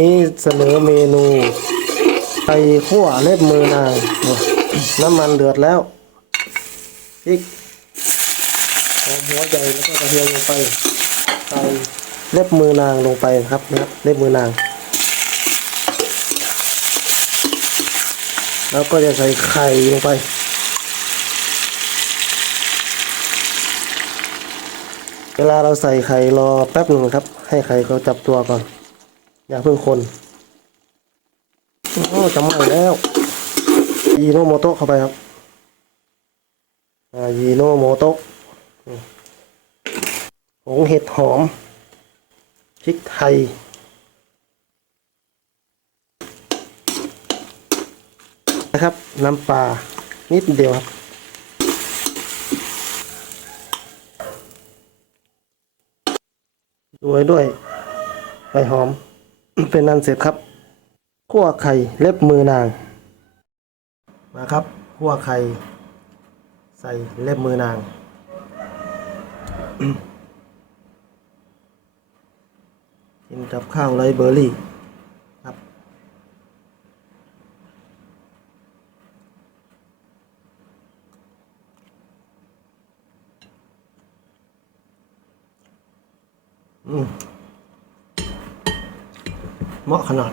นี้เสนอเมนูไก่ขั่วเล็บมือนางน้ำมันเดือดแล้วพริกหอมหัวใจแล้วก็กระเทียมลงไปใส่เล็บมือนางลงไปนะครับนะครับเล็บมือนาง แล้วก็จะใส่ไข่ลงไปเวลาเราใส่ไข่รอแป๊บหนึ่งครับ ให้ไข่เขาจับตัวก่อน อย่าเพิ่งคนโอ้จะไหม้แล้วยีโนโมโตะเข้าไปครับยีโนโมโตะผงเห็ดหอมพริกไทยนะครับ น้ำปลานิดเดียวครับด้วยด้วยใบหอม เป็นนันเสร็จครับขั่วไข่เล็บมือนาง มาครับขั่วไข่ใส่เล็บมือนาง กินกับข้าวไรเบอร์รี่ครับอืม เหมาะขนาด